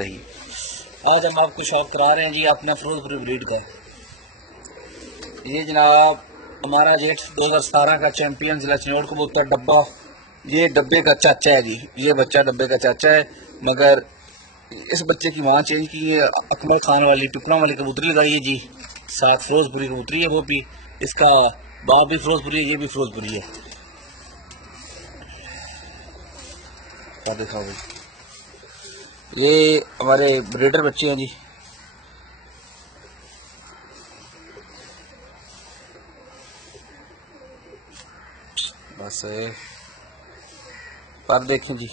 सही। आज हम आपको शौक करा रहे हैं जी अपना फिरोजपुरी ब्रीड का। ये जनाब हमारा जेट 2017 का चैंपियन जिला चिनौट कबूतर डब्बा, ये डब्बे का चाचा है जी। ये बच्चा डब्बे का चाचा है, मगर इस बच्चे की मां चेंज की है। अकमल खान वाली टुकड़ा वाली कबूतरी लगाई है जी, साथ फिरोजपुरी कबूतरी है वो भी। इसका बाप भी फिरोजपुरी है, ये भी फिरोजपुरी है। क्या देखा भाई, ये हमारे ब्रीडर बच्चे हैं जी। बस पर देखें जी,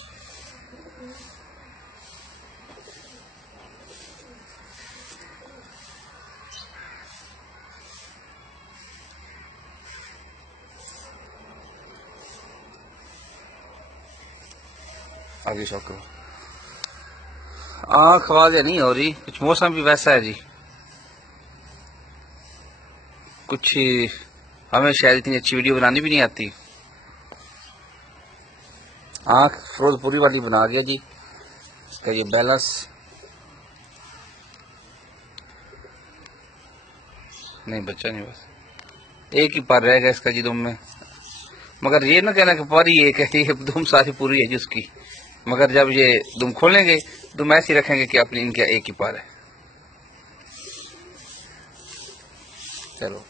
आगे शौक करो। आँख आवाज नहीं हो रही, कुछ मौसम भी वैसा है जी। कुछ हमें शायद इतनी अच्छी वीडियो बनानी भी नहीं आती। आँख फिरोजपुरी वाली बना गया जी। इसका ये बैलेंस नहीं, बच्चा नहीं, बस एक ही पर रहेगा इसका जी दुम में। मगर ये ना कहना कि पर ही एक है, ये दुम सारी पूरी है जी उसकी। मगर जब ये दुम खोलेंगे दुम ऐसी रखेंगे कि अपनी इनका एक ही पर है। चलो।